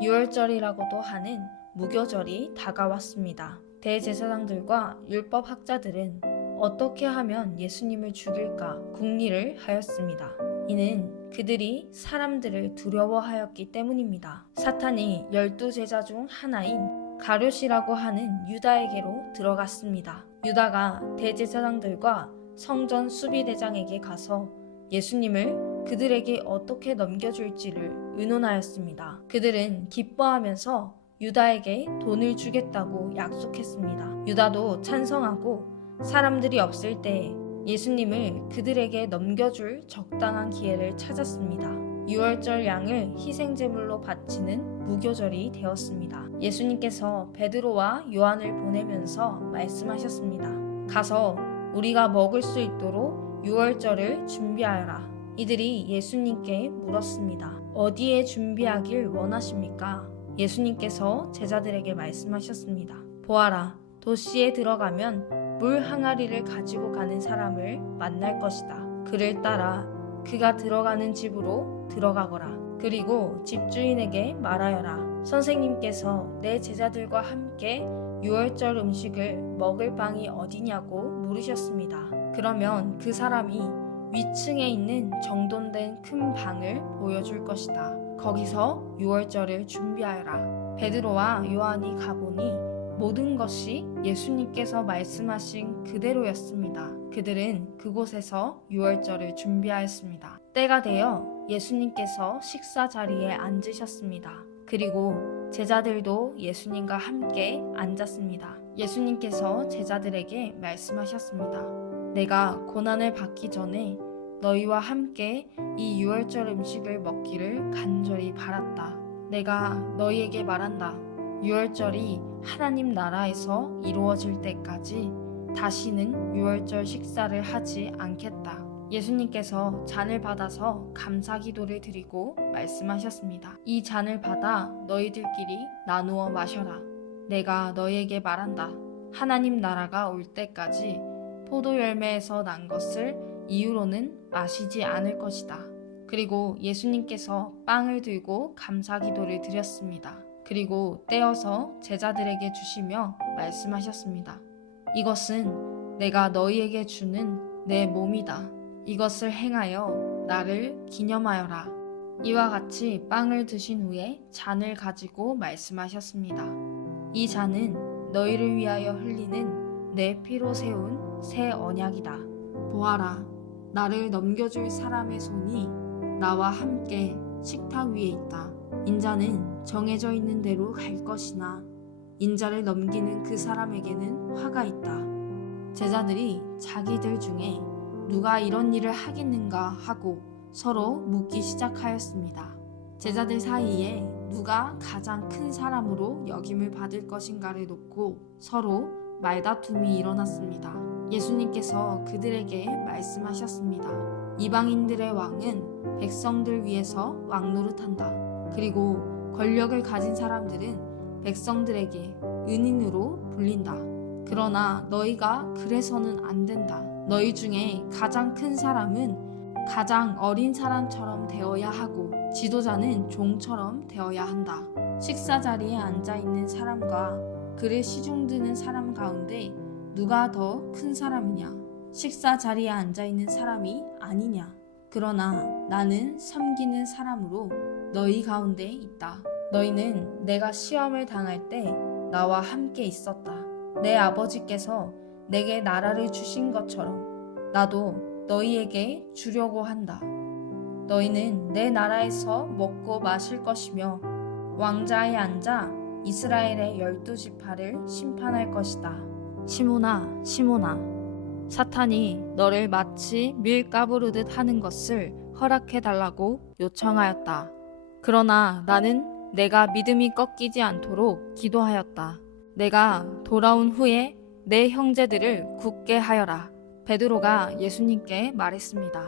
유월절이라고도 하는 무교절이 다가왔습니다. 대제사장들과 율법학자들은 어떻게 하면 예수님을 죽일까 궁리를 하였습니다. 이는 그들이 사람들을 두려워하였기 때문입니다. 사탄이 12제자 중 하나인 가룟이라고 하는 유다에게로 들어갔습니다. 유다가 대제사장들과 성전 수비대장에게 가서 예수님을 그들에게 어떻게 넘겨줄지를 의논하였습니다. 그들은 기뻐하면서 유다에게 돈을 주겠다고 약속했습니다. 유다도 찬성하고 사람들이 없을 때 예수님을 그들에게 넘겨줄 적당한 기회를 찾았습니다. 유월절 양을 희생제물로 바치는 무교절이 되었습니다. 예수님께서 베드로와 요한을 보내면서 말씀하셨습니다. 가서 우리가 먹을 수 있도록 유월절을 준비하여라. 이들이 예수님께 물었습니다. 어디에 준비하길 원하십니까? 예수님께서 제자들에게 말씀하셨습니다. 보아라, 도시에 들어가면 물 항아리를 가지고 가는 사람을 만날 것이다. 그를 따라 그가 들어가는 집으로 들어가거라. 그리고 집주인에게 말하여라. 선생님께서 내 제자들과 함께 유월절 음식을 먹을 방이 어디냐고 물으셨습니다. 그러면 그 사람이 위층에 있는 정돈된 큰 방을 보여줄 것이다. 거기서 유월절을 준비하여라. 베드로와 요한이 가보니 모든 것이 예수님께서 말씀하신 그대로였습니다. 그들은 그곳에서 유월절을 준비하였습니다. 때가 되어 예수님께서 식사 자리에 앉으셨습니다. 그리고 제자들도 예수님과 함께 앉았습니다. 예수님께서 제자들에게 말씀하셨습니다. 내가 고난을 받기 전에 너희와 함께 이 유월절 음식을 먹기를 간절히 바랐다. 내가 너희에게 말한다. 유월절이 하나님 나라에서 이루어질 때까지 다시는 유월절 식사를 하지 않겠다. 예수님께서 잔을 받아서 감사 기도를 드리고 말씀하셨습니다. 이 잔을 받아 너희들끼리 나누어 마셔라. 내가 너희에게 말한다. 하나님 나라가 올 때까지 포도 열매에서 난 것을 이후로는 마시지 않을 것이다. 그리고 예수님께서 빵을 들고 감사 기도를 드렸습니다. 그리고 떼어서 제자들에게 주시며 말씀하셨습니다. 이것은 내가 너희에게 주는 내 몸이다. 이것을 행하여 나를 기념하여라. 이와 같이 빵을 드신 후에 잔을 가지고 말씀하셨습니다. 이 잔은 너희를 위하여 흘리는 내 피로 세운 새 언약이다. 보아라, 나를 넘겨줄 사람의 손이 나와 함께 식탁 위에 있다. 인자는 정해져 있는 대로 갈 것이나 인자를 넘기는 그 사람에게는 화가 있다. 제자들이 자기들 중에 누가 이런 일을 하겠는가 하고 서로 묻기 시작하였습니다. 제자들 사이에 누가 가장 큰 사람으로 여김을 받을 것인가를 놓고 서로 말다툼이 일어났습니다. 예수님께서 그들에게 말씀하셨습니다. 이방인들의 왕은 백성들 위에서 왕 노릇한다. 그리고 권력을 가진 사람들은 백성들에게 은인으로 불린다. 그러나 너희가 그래서는 안 된다. 너희 중에 가장 큰 사람은 가장 어린 사람처럼 되어야 하고 지도자는 종처럼 되어야 한다. 식사 자리에 앉아 있는 사람과 그를 시중드는 사람 가운데 누가 더 큰 사람이냐? 식사 자리에 앉아 있는 사람이 아니냐? 그러나 나는 섬기는 사람으로 너희 가운데 있다. 너희는 내가 시험을 당할 때 나와 함께 있었다. 내 아버지께서 내게 나라를 주신 것처럼 나도 너희에게 주려고 한다. 너희는 내 나라에서 먹고 마실 것이며 왕자에 앉아 이스라엘의 12지파를 심판할 것이다. 시몬아, 시몬아, 사탄이 너를 마치 밀 까부르듯 하는 것을 허락해달라고 요청하였다. 그러나 나는 내가 믿음이 꺾이지 않도록 기도하였다. 내가 돌아온 후에 내 형제들을 굳게 하여라. 베드로가 예수님께 말했습니다.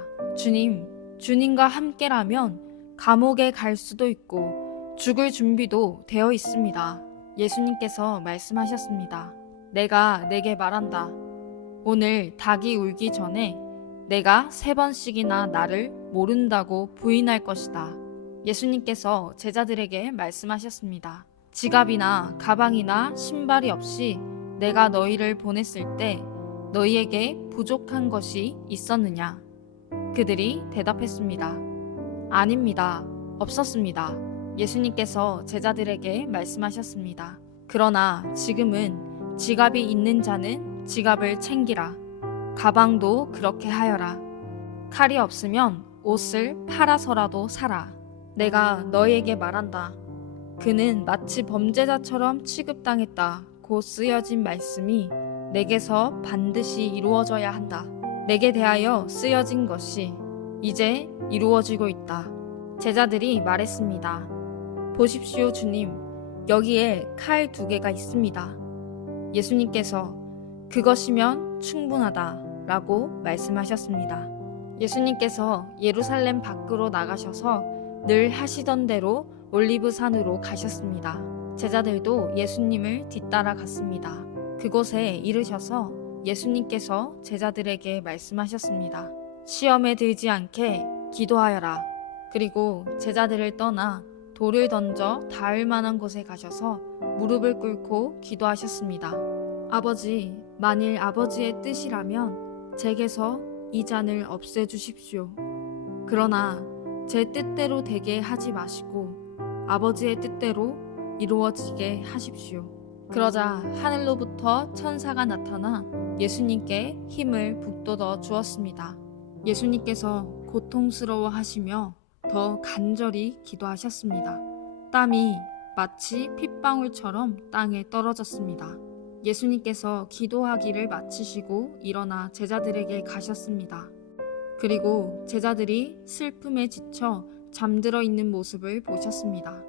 주님과 함께라면 감옥에 갈 수도 있고 죽을 준비도 되어 있습니다. 예수님께서 말씀하셨습니다. 내가 내게 말한다. 오늘 닭이 울기 전에 내가 3번씩이나 나를 모른다고 부인할 것이다. 예수님께서 제자들에게 말씀하셨습니다. 지갑이나 가방이나 신발이 없이 내가 너희를 보냈을 때 너희에게 부족한 것이 있었느냐? 그들이 대답했습니다. 아닙니다. 없었습니다. 예수님께서 제자들에게 말씀하셨습니다. 그러나 지금은 지갑이 있는 자는 지갑을 챙기라. 가방도 그렇게 하여라. 칼이 없으면 옷을 팔아서라도 사라. 내가 너희에게 말한다. 그는 마치 범죄자처럼 취급당했다고 쓰여진 말씀이 내게서 반드시 이루어져야 한다. 내게 대하여 쓰여진 것이 이제 이루어지고 있다. 제자들이 말했습니다. 보십시오, 주님. 여기에 칼 2개가 있습니다. 예수님께서 그것이면 충분하다 라고 말씀하셨습니다. 예수님께서 예루살렘 밖으로 나가셔서 늘 하시던 대로 올리브산으로 가셨습니다. 제자들도 예수님을 뒤따라 갔습니다. 그곳에 이르셔서 예수님께서 제자들에게 말씀하셨습니다. 시험에 들지 않게 기도하여라. 그리고 제자들을 떠나 돌을 던져 닿을 만한 곳에 가셔서 무릎을 꿇고 기도하셨습니다. 아버지, 만일 아버지의 뜻이라면 제게서 이 잔을 없애주십시오. 그러나 제 뜻대로 되게 하지 마시고 아버지의 뜻대로 이루어지게 하십시오. 그러자 하늘로부터 천사가 나타나 예수님께 힘을 북돋워 주었습니다. 예수님께서 고통스러워 하시며 더 간절히 기도하셨습니다. 땀이 마치 핏방울처럼 땅에 떨어졌습니다. 예수님께서 기도하기를 마치시고 일어나 제자들에게 가셨습니다. 그리고 제자들이 슬픔에 지쳐 잠들어 있는 모습을 보셨습니다.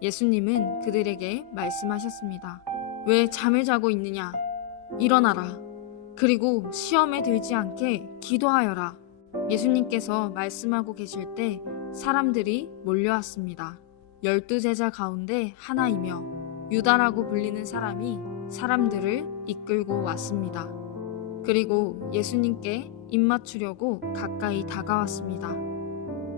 예수님은 그들에게 말씀하셨습니다. 왜 잠을 자고 있느냐? 일어나라. 그리고 시험에 들지 않게 기도하여라. 예수님께서 말씀하고 계실 때 사람들이 몰려왔습니다. 12제자 가운데 하나이며 유다라고 불리는 사람이 사람들을 이끌고 왔습니다. 그리고 예수님께 입맞추려고 가까이 다가왔습니다.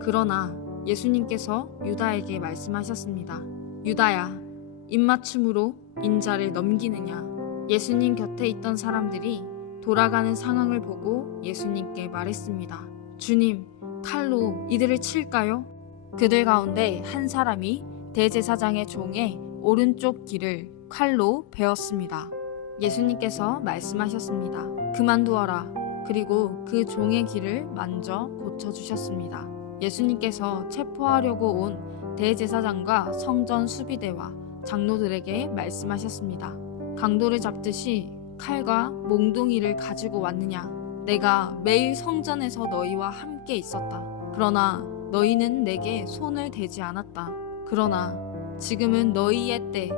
그러나 예수님께서 유다에게 말씀하셨습니다. 유다야, 입맞춤으로 인자를 넘기느냐? 예수님 곁에 있던 사람들이 돌아가는 상황을 보고 예수님께 말했습니다. 주님, 칼로 이들을 칠까요? 그들 가운데 한 사람이 대제사장의 종의 오른쪽 귀를 칼로 베었습니다. 예수님께서 말씀하셨습니다. 그만두어라. 그리고 그 종의 귀를 만져 고쳐주셨습니다. 예수님께서 체포하려고 온 대제사장과 성전 수비대와 장로들에게 말씀하셨습니다. 강도를 잡듯이 칼과 몽둥이를 가지고 왔느냐? 내가 매일 성전에서 너희와 함께 있었다. 그러나 너희는 내게 손을 대지 않았다. 그러나 지금은 너희의 때,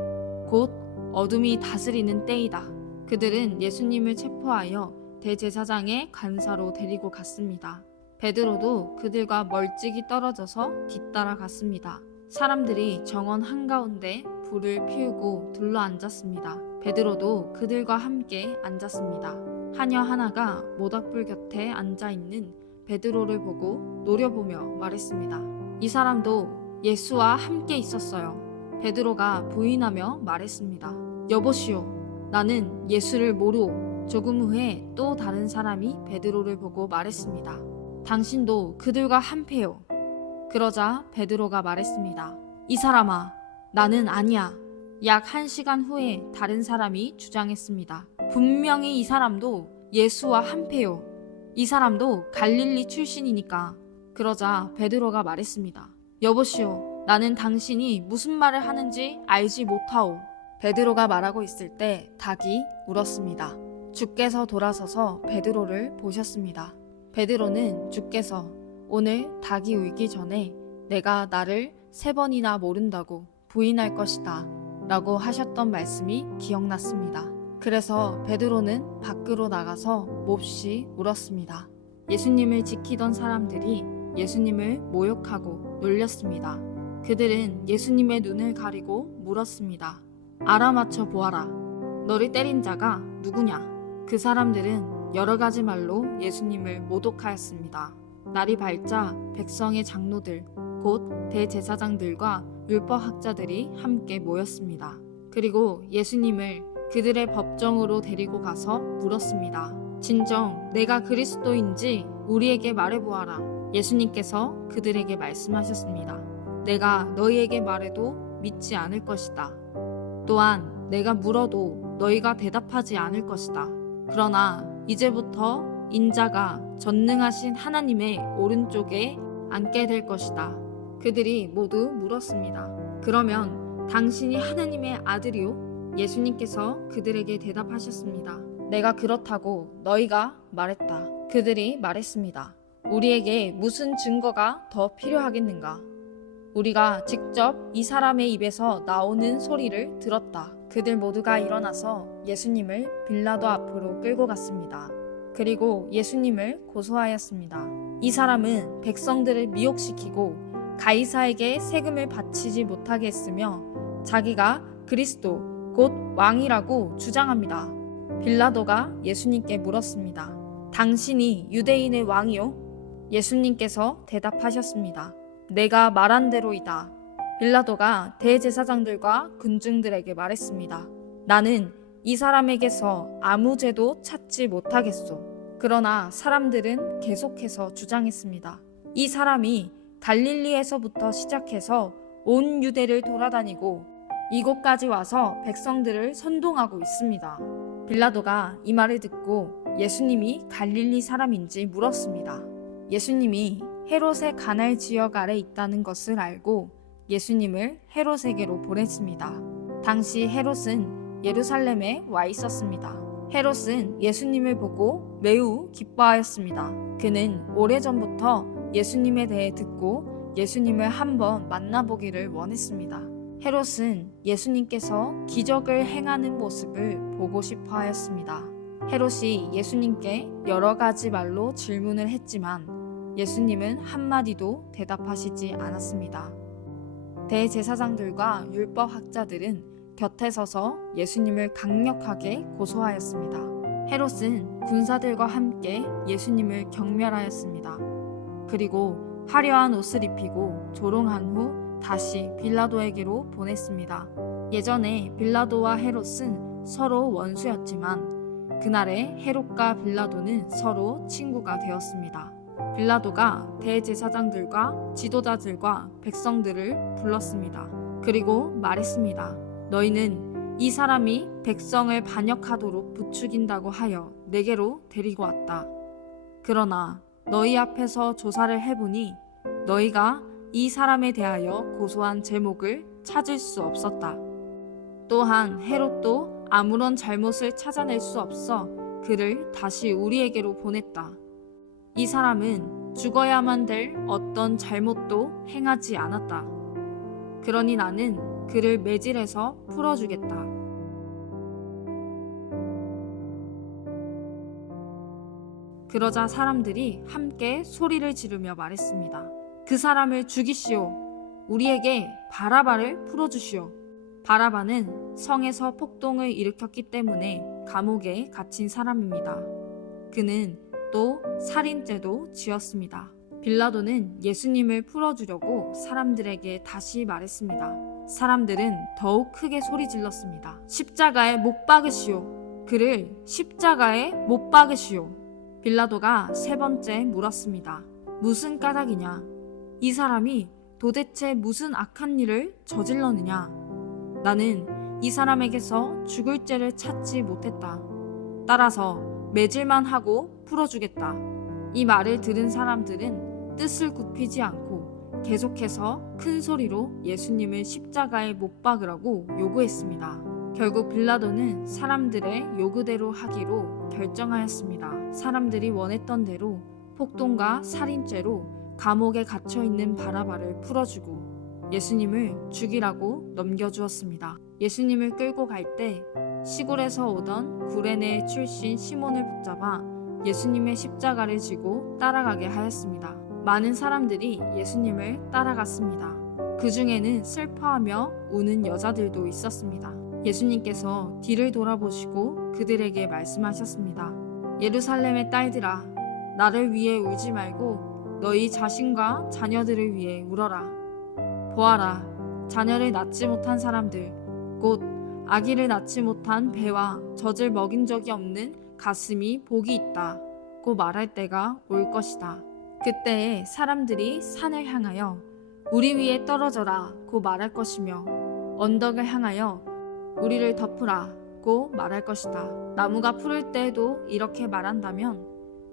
곧 어둠이 다스리는 때이다. 그들은 예수님을 체포하여 대제사장의 간사로 데리고 갔습니다. 베드로도 그들과 멀찍이 떨어져서 뒤따라 갔습니다. 사람들이 정원 한가운데 불을 피우고 둘러앉았습니다. 베드로도 그들과 함께 앉았습니다. 하녀 하나가 모닥불 곁에 앉아있는 베드로를 보고 노려보며 말했습니다. 이 사람도 예수와 함께 있었어요. 베드로가 부인하며 말했습니다. 여보시오, 나는 예수를 모르오. 조금 후에 또 다른 사람이 베드로를 보고 말했습니다. 당신도 그들과 한패요. 그러자 베드로가 말했습니다. 이 사람아, 나는 아니야. 약 1시간 후에 다른 사람이 주장했습니다. 분명히 이 사람도 예수와 한패요. 이 사람도 갈릴리 출신이니까. 그러자 베드로가 말했습니다. 여보시오, 나는 당신이 무슨 말을 하는지 알지 못하오. 베드로가 말하고 있을 때 닭이 울었습니다. 주께서 돌아서서 베드로를 보셨습니다. 베드로는 주께서 오늘 닭이 울기 전에 내가 나를 3번이나 모른다고 부인할 것이다 라고 하셨던 말씀이 기억났습니다. 그래서 베드로는 밖으로 나가서 몹시 울었습니다. 예수님을 지키던 사람들이 예수님을 모욕하고 놀렸습니다. 그들은 예수님의 눈을 가리고 물었습니다. 알아맞혀 보아라. 너를 때린 자가 누구냐? 그 사람들은 여러 가지 말로 예수님을 모독하였습니다. 날이 밝자 백성의 장로들, 곧 대제사장들과 율법학자들이 함께 모였습니다. 그리고 예수님을 그들의 법정으로 데리고 가서 물었습니다. 진정 내가 그리스도인지 우리에게 말해보아라. 예수님께서 그들에게 말씀하셨습니다. 내가 너희에게 말해도 믿지 않을 것이다. 또한 내가 물어도 너희가 대답하지 않을 것이다. 그러나 이제부터 인자가 전능하신 하나님의 오른쪽에 앉게 될 것이다. 그들이 모두 물었습니다. 그러면 당신이 하나님의 아들이요? 예수님께서 그들에게 대답하셨습니다. 내가 그렇다고 너희가 말했다. 그들이 말했습니다. 우리에게 무슨 증거가 더 필요하겠는가? 우리가 직접 이 사람의 입에서 나오는 소리를 들었다. 그들 모두가 일어나서 예수님을 빌라도 앞으로 끌고 갔습니다. 그리고 예수님을 고소하였습니다. 이 사람은 백성들을 미혹시키고 가이사에게 세금을 바치지 못하게 했으며 자기가 그리스도 곧 왕이라고 주장합니다. 빌라도가 예수님께 물었습니다. 당신이 유대인의 왕이요? 예수님께서 대답하셨습니다. 내가 말한 대로이다. 빌라도가 대제사장들과 군중들에게 말했습니다. 나는 이 사람에게서 아무 죄도 찾지 못하겠소. 그러나 사람들은 계속해서 주장했습니다. 이 사람이 갈릴리에서부터 시작해서 온 유대를 돌아다니고 이곳까지 와서 백성들을 선동하고 있습니다. 빌라도가 이 말을 듣고 예수님이 갈릴리 사람인지 물었습니다. 예수님이 헤롯의 가날 지역 아래 있다는 것을 알고 예수님을 헤롯에게로 보냈습니다. 당시 헤롯은 예루살렘에 와 있었습니다. 헤롯은 예수님을 보고 매우 기뻐하였습니다. 그는 오래전부터 예수님에 대해 듣고 예수님을 한번 만나보기를 원했습니다. 헤롯은 예수님께서 기적을 행하는 모습을 보고 싶어 하였습니다. 헤롯이 예수님께 여러 가지 말로 질문을 했지만 예수님은 한마디도 대답하시지 않았습니다. 대제사장들과 율법학자들은 곁에 서서 예수님을 강력하게 고소하였습니다. 헤롯은 군사들과 함께 예수님을 경멸하였습니다. 그리고 화려한 옷을 입히고 조롱한 후 다시 빌라도에게로 보냈습니다. 예전에 빌라도와 헤롯은 서로 원수였지만 그날에 헤롯과 빌라도는 서로 친구가 되었습니다. 빌라도가 대제사장들과 지도자들과 백성들을 불렀습니다. 그리고 말했습니다. 너희는 이 사람이 백성을 반역하도록 부추긴다고 하여 내게로 데리고 왔다. 그러나 너희 앞에서 조사를 해보니 너희가 이 사람에 대하여 고소한 제목을 찾을 수 없었다. 또한 헤롯도 아무런 잘못을 찾아낼 수 없어 그를 다시 우리에게로 보냈다. 이 사람은 죽어야만 될 어떤 잘못도 행하지 않았다. 그러니 나는 그를 매질해서 풀어주겠다. 그러자 사람들이 함께 소리를 지르며 말했습니다. 그 사람을 죽이시오. 우리에게 바라바를 풀어주시오. 바라바는 성에서 폭동을 일으켰기 때문에 감옥에 갇힌 사람입니다. 그는 또 살인죄도 지었습니다. 빌라도는 예수님을 풀어주려고 사람들에게 다시 말했습니다. 사람들은 더욱 크게 소리 질렀습니다. 십자가에 못 박으시오. 그를 십자가에 못 박으시오. 빌라도가 세 번째 물었습니다. 무슨 까닭이냐? 이 사람이 도대체 무슨 악한 일을 저질렀느냐? 나는 이 사람에게서 죽을 죄를 찾지 못했다. 따라서 매질만 하고 풀어주겠다. 이 말을 들은 사람들은 뜻을 굽히지 않고 계속해서 큰 소리로 예수님을 십자가에 못 박으라고 요구했습니다. 결국 빌라도는 사람들의 요구대로 하기로 결정하였습니다. 사람들이 원했던 대로 폭동과 살인죄로 감옥에 갇혀있는 바라바를 풀어주고 예수님을 죽이라고 넘겨주었습니다. 예수님을 끌고 갈 때 시골에서 오던 구레네 출신 시몬을 붙잡아 예수님의 십자가를 지고 따라가게 하였습니다. 많은 사람들이 예수님을 따라갔습니다. 그 중에는 슬퍼하며 우는 여자들도 있었습니다. 예수님께서 뒤를 돌아보시고 그들에게 말씀하셨습니다. 예루살렘의 딸들아, 나를 위해 울지 말고 너희 자신과 자녀들을 위해 울어라. 보아라, 자녀를 낳지 못한 사람들, 곧 아기를 낳지 못한 배와 젖을 먹인 적이 없는 가슴이 복이 있다 고 말할 때가 올 것이다. 그때에 사람들이 산을 향하여 우리 위에 떨어져라 고 말할 것이며 언덕을 향하여 우리를 덮으라 고 말할 것이다. 나무가 푸를 때에도 이렇게 말한다면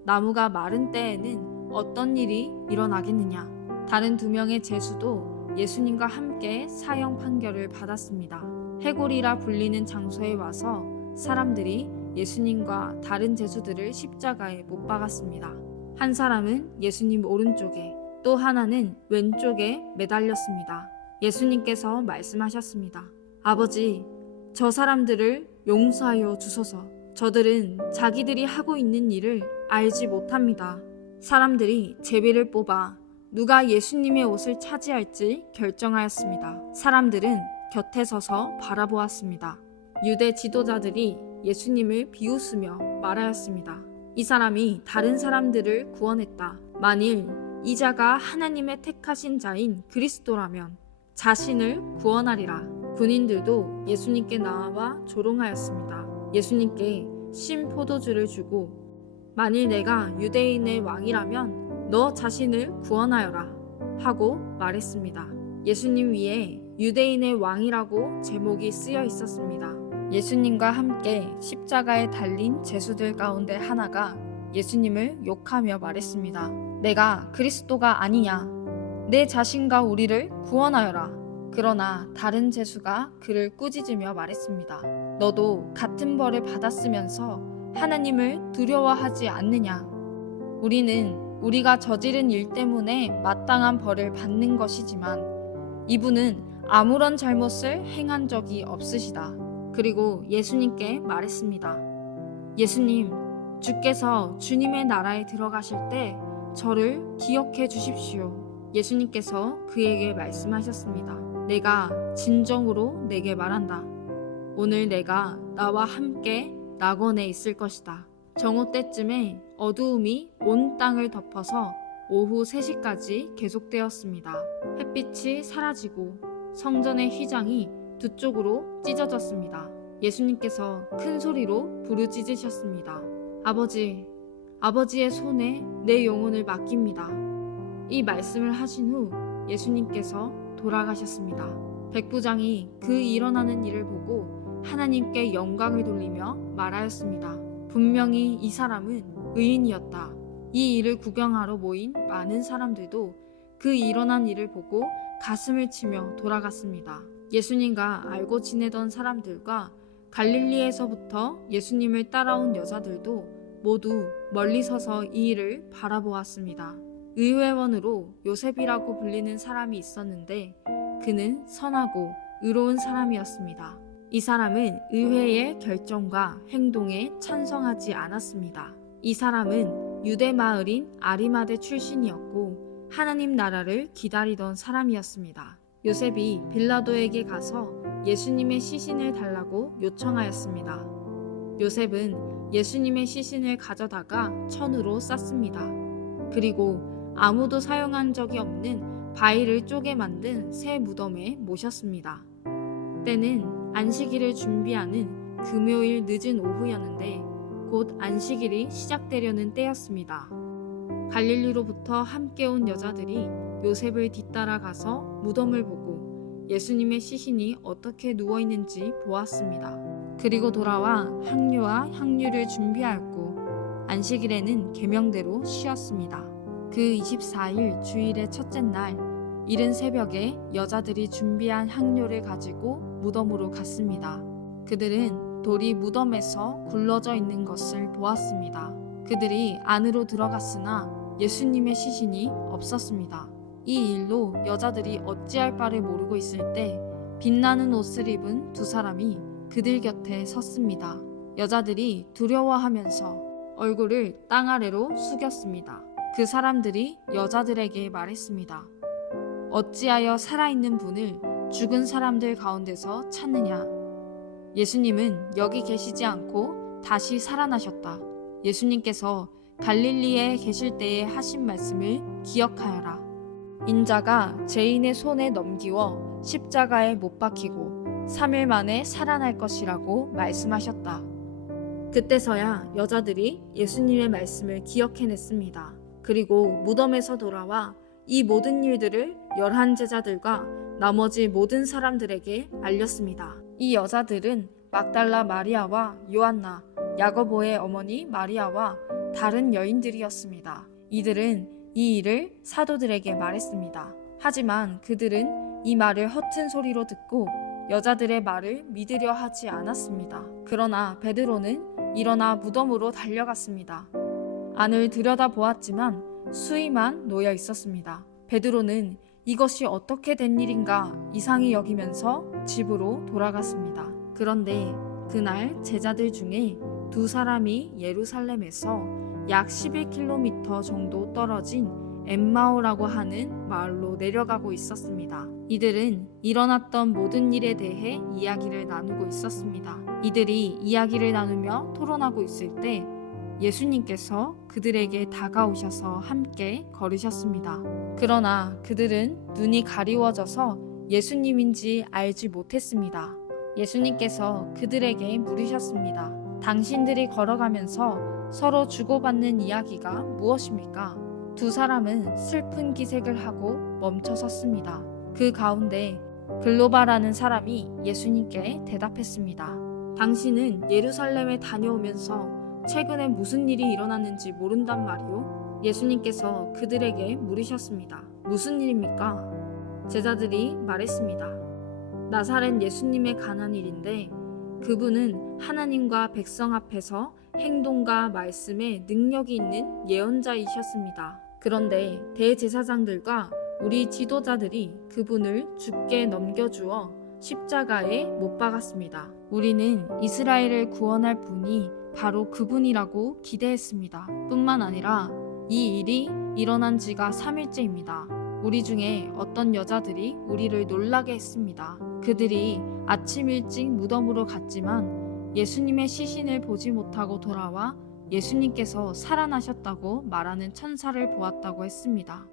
나무가 마른 때에는 어떤 일이 일어나겠느냐. 다른 2명의 제수도 예수님과 함께 사형 판결을 받았습니다. 해골이라 불리는 장소에 와서 사람들이 예수님과 다른 제수들을 십자가에 못 박았습니다. 한 사람은 예수님 오른쪽에, 또 하나는 왼쪽에 매달렸습니다. 예수님께서 말씀하셨습니다. 아버지, 저 사람들을 용서하여 주소서. 저들은 자기들이 하고 있는 일을 알지 못합니다. 사람들이 제비를 뽑아 누가 예수님의 옷을 차지할지 결정하였습니다. 사람들은 곁에 서서 바라보았습니다. 유대 지도자들이 예수님을 비웃으며 말하였습니다. 이 사람이 다른 사람들을 구원했다. 만일 이 자가 하나님의 택하신 자인 그리스도라면 자신을 구원하리라. 군인들도 예수님께 나와 조롱하였습니다. 예수님께 신 포도주를 주고 만일 내가 유대인의 왕이라면 너 자신을 구원하여라 하고 말했습니다. 예수님 위에 유대인의 왕이라고 제목이 쓰여 있었습니다. 예수님과 함께 십자가에 달린 제수들 가운데 하나가 예수님을 욕하며 말했습니다. 내가 그리스도가 아니냐? 내 자신과 우리를 구원하여라. 그러나 다른 제수가 그를 꾸짖으며 말했습니다. 너도 같은 벌을 받았으면서 하나님을 두려워하지 않느냐? 우리는 우리가 저지른 일 때문에 마땅한 벌을 받는 것이지만 이분은 아무런 잘못을 행한 적이 없으시다. 그리고 예수님께 말했습니다. 예수님, 주께서 주님의 나라에 들어가실 때 저를 기억해 주십시오. 예수님께서 그에게 말씀하셨습니다. 내가 진정으로 내게 말한다. 오늘 내가 나와 함께 낙원에 있을 것이다. 정오 때쯤에 어두움이 온 땅을 덮어서 오후 3시까지 계속되었습니다. 햇빛이 사라지고 성전의 휘장이 두 쪽으로 찢어졌습니다. 예수님께서 큰 소리로 부르짖으셨습니다. 아버지, 아버지의 손에 내 영혼을 맡깁니다. 이 말씀을 하신 후 예수님께서 돌아가셨습니다. 백부장이 그 일어나는 일을 보고 하나님께 영광을 돌리며 말하였습니다. 분명히 이 사람은 의인이었다. 이 일을 구경하러 모인 많은 사람들도 그 일어난 일을 보고 가슴을 치며 돌아갔습니다. 예수님과 알고 지내던 사람들과 갈릴리에서부터 예수님을 따라온 여자들도 모두 멀리 서서 이 일을 바라보았습니다. 의회원으로 요셉이라고 불리는 사람이 있었는데 그는 선하고 의로운 사람이었습니다. 이 사람은 의회의 결정과 행동에 찬성하지 않았습니다. 이 사람은 유대 마을인 아리마대 출신이었고 하나님 나라를 기다리던 사람이었습니다. 요셉이 빌라도에게 가서 예수님의 시신을 달라고 요청하였습니다. 요셉은 예수님의 시신을 가져다가 천으로 쌌습니다. 그리고 아무도 사용한 적이 없는 바위를 쪼개 만든 새 무덤에 모셨습니다. 때는 안식일을 준비하는 금요일 늦은 오후였는데 곧 안식일이 시작되려는 때였습니다. 갈릴리로부터 함께 온 여자들이 요셉을 뒤따라 가서 무덤을 보고 예수님의 시신이 어떻게 누워있는지 보았습니다. 그리고 돌아와 향료와 향유를 준비하였고 안식일에는 계명대로 쉬었습니다. 그 24일 주일의 첫째 날 이른 새벽에 여자들이 준비한 향료를 가지고 무덤으로 갔습니다. 그들은 돌이 무덤에서 굴러져 있는 것을 보았습니다. 그들이 안으로 들어갔으나 예수님의 시신이 없었습니다. 이 일로 여자들이 어찌할 바를 모르고 있을 때 빛나는 옷을 입은 두 사람이 그들 곁에 섰습니다. 여자들이 두려워하면서 얼굴을 땅 아래로 숙였습니다. 그 사람들이 여자들에게 말했습니다. 어찌하여 살아있는 분을 죽은 사람들 가운데서 찾느냐? 예수님은 여기 계시지 않고 다시 살아나셨다. 예수님께서 갈릴리에 계실 때에 하신 말씀을 기억하여라. 인자가 죄인의 손에 넘기워 십자가에 못 박히고 3일 만에 살아날 것이라고 말씀하셨다. 그때서야 여자들이 예수님의 말씀을 기억해냈습니다. 그리고 무덤에서 돌아와 이 모든 일들을 11 제자들과 나머지 모든 사람들에게 알렸습니다. 이 여자들은 막달라 마리아와 요한나, 야고보의 어머니 마리아와 다른 여인들이었습니다. 이들은 이 일을 사도들에게 말했습니다. 하지만 그들은 이 말을 허튼 소리로 듣고 여자들의 말을 믿으려 하지 않았습니다. 그러나 베드로는 일어나 무덤으로 달려갔습니다. 안을 들여다보았지만 수의만 놓여 있었습니다. 베드로는 이것이 어떻게 된 일인가 이상히 여기면서 집으로 돌아갔습니다. 그런데 그날 제자들 중에 2 사람이 예루살렘에서 약 11km 정도 떨어진 엠마오라고 하는 마을로 내려가고 있었습니다. 이들은 일어났던 모든 일에 대해 이야기를 나누고 있었습니다. 이들이 이야기를 나누며 토론하고 있을 때 예수님께서 그들에게 다가오셔서 함께 걸으셨습니다. 그러나 그들은 눈이 가리워져서 예수님인지 알지 못했습니다. 예수님께서 그들에게 물으셨습니다. 당신들이 걸어가면서 서로 주고받는 이야기가 무엇입니까? 2 사람은 슬픈 기색을 하고 멈춰 섰습니다. 그 가운데 글로바라는 사람이 예수님께 대답했습니다. 당신은 예루살렘에 다녀오면서 최근에 무슨 일이 일어났는지 모른단 말이오? 예수님께서 그들에게 물으셨습니다. 무슨 일입니까? 제자들이 말했습니다. 나사렛 예수님에 관한 일인데 그분은 하나님과 백성 앞에서 행동과 말씀에 능력이 있는 예언자이셨습니다. 그런데 대제사장들과 우리 지도자들이 그분을 죽게 넘겨주어 십자가에 못 박았습니다. 우리는 이스라엘을 구원할 분이 바로 그분이라고 기대했습니다. 뿐만 아니라 이 일이 일어난 지가 3일째입니다. 우리 중에 어떤 여자들이 우리를 놀라게 했습니다. 그들이 아침 일찍 무덤으로 갔지만 예수님의 시신을 보지 못하고 돌아와 예수님께서 살아나셨다고 말하는 천사를 보았다고 했습니다.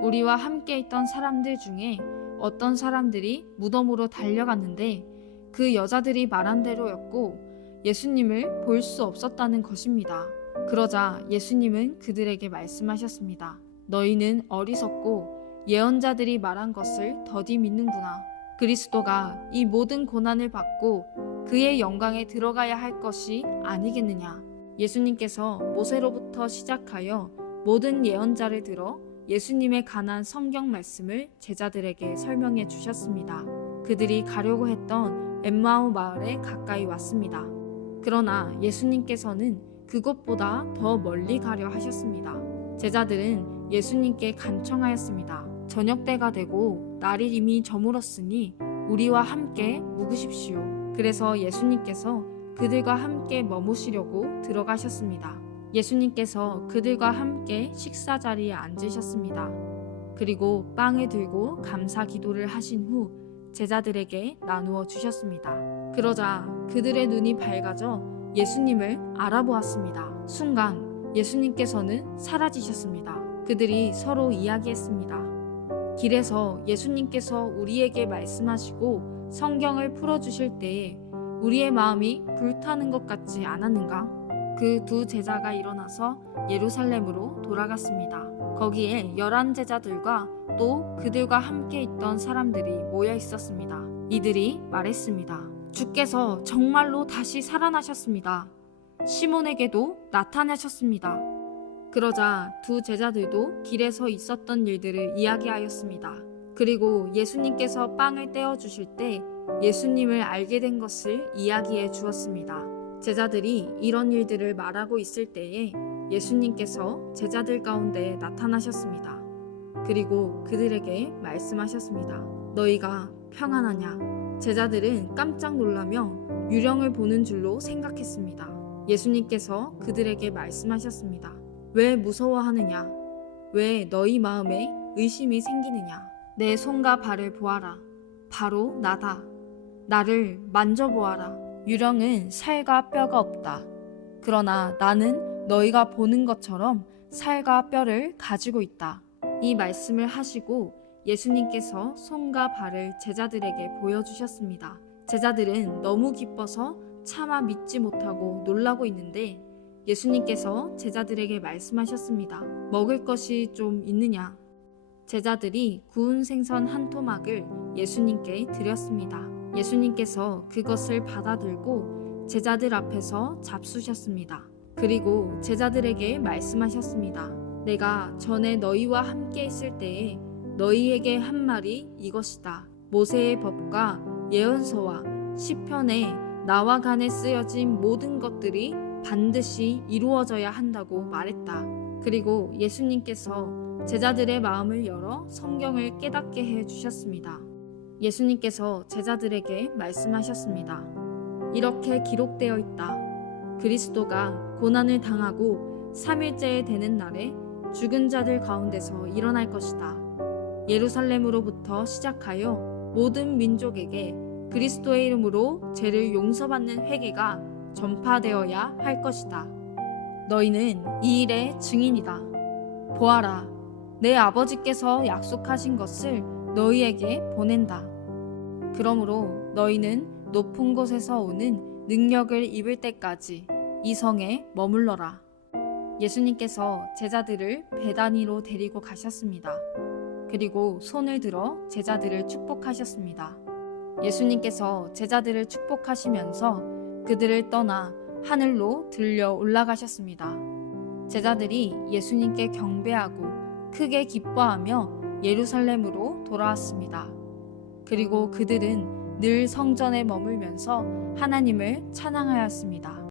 우리와 함께 있던 사람들 중에 어떤 사람들이 무덤으로 달려갔는데 그 여자들이 말한 대로였고 예수님을 볼 수 없었다는 것입니다. 그러자 예수님은 그들에게 말씀하셨습니다. 너희는 어리석고 예언자들이 말한 것을 더디 믿는구나. 그리스도가 이 모든 고난을 받고 그의 영광에 들어가야 할 것이 아니겠느냐. 예수님께서 모세로부터 시작하여 모든 예언자를 들어 예수님에 관한 성경 말씀을 제자들에게 설명해 주셨습니다. 그들이 가려고 했던 엠마오 마을에 가까이 왔습니다. 그러나 예수님께서는 그것보다 더 멀리 가려 하셨습니다. 제자들은 예수님께 간청하였습니다. 저녁 때가 되고 날이 이미 저물었으니 우리와 함께 묵으십시오. 그래서 예수님께서 그들과 함께 머무시려고 들어가셨습니다. 예수님께서 그들과 함께 식사 자리에 앉으셨습니다. 그리고 빵을 들고 감사 기도를 하신 후 제자들에게 나누어 주셨습니다. 그러자 그들의 눈이 밝아져 예수님을 알아보았습니다. 순간 예수님께서는 사라지셨습니다. 그들이 서로 이야기했습니다. 길에서 예수님께서 우리에게 말씀하시고 성경을 풀어주실 때에 우리의 마음이 불타는 것 같지 않았는가? 그 2 제자가 일어나서 예루살렘으로 돌아갔습니다. 거기에 11 제자들과 또 그들과 함께 있던 사람들이 모여 있었습니다. 이들이 말했습니다. 주께서 정말로 다시 살아나셨습니다. 시몬에게도 나타나셨습니다. 그러자 2 제자들도 길에서 있었던 일들을 이야기하였습니다. 그리고 예수님께서 빵을 떼어 주실 때 예수님을 알게 된 것을 이야기해 주었습니다. 제자들이 이런 일들을 말하고 있을 때에 예수님께서 제자들 가운데 나타나셨습니다. 그리고 그들에게 말씀하셨습니다. 너희가 평안하냐? 제자들은 깜짝 놀라며 유령을 보는 줄로 생각했습니다. 예수님께서 그들에게 말씀하셨습니다. 왜 무서워하느냐? 왜 너희 마음에 의심이 생기느냐? 내 손과 발을 보아라. 바로 나다. 나를 만져보아라. 유령은 살과 뼈가 없다. 그러나 나는 너희가 보는 것처럼 살과 뼈를 가지고 있다. 이 말씀을 하시고 예수님께서 손과 발을 제자들에게 보여주셨습니다. 제자들은 너무 기뻐서 차마 믿지 못하고 놀라고 있는데 예수님께서 제자들에게 말씀하셨습니다. 먹을 것이 좀 있느냐? 제자들이 구운 생선 한 토막을 예수님께 드렸습니다. 예수님께서 그것을 받아들고 제자들 앞에서 잡수셨습니다. 그리고 제자들에게 말씀하셨습니다. 내가 전에 너희와 함께 있을 때에 너희에게 한 말이 이것이다. 모세의 법과 예언서와 시편에 나와 간에 쓰여진 모든 것들이 반드시 이루어져야 한다고 말했다. 그리고 예수님께서 제자들의 마음을 열어 성경을 깨닫게 해 주셨습니다. 예수님께서 제자들에게 말씀하셨습니다. 이렇게 기록되어 있다. 그리스도가 고난을 당하고 3일째에 되는 날에 죽은 자들 가운데서 일어날 것이다. 예루살렘으로부터 시작하여 모든 민족에게 그리스도의 이름으로 죄를 용서받는 회개가 전파되어야 할 것이다. 너희는 이 일의 증인이다. 보아라, 내 아버지께서 약속하신 것을 너희에게 보낸다. 그러므로 너희는 높은 곳에서 오는 능력을 입을 때까지 이 성에 머물러라. 예수님께서 제자들을 베다니로 데리고 가셨습니다. 그리고 손을 들어 제자들을 축복하셨습니다. 예수님께서 제자들을 축복하시면서 그들을 떠나 하늘로 들려 올라가셨습니다. 제자들이 예수님께 경배하고 크게 기뻐하며 예루살렘으로 돌아왔습니다. 그리고 그들은 늘 성전에 머물면서 하나님을 찬양하였습니다.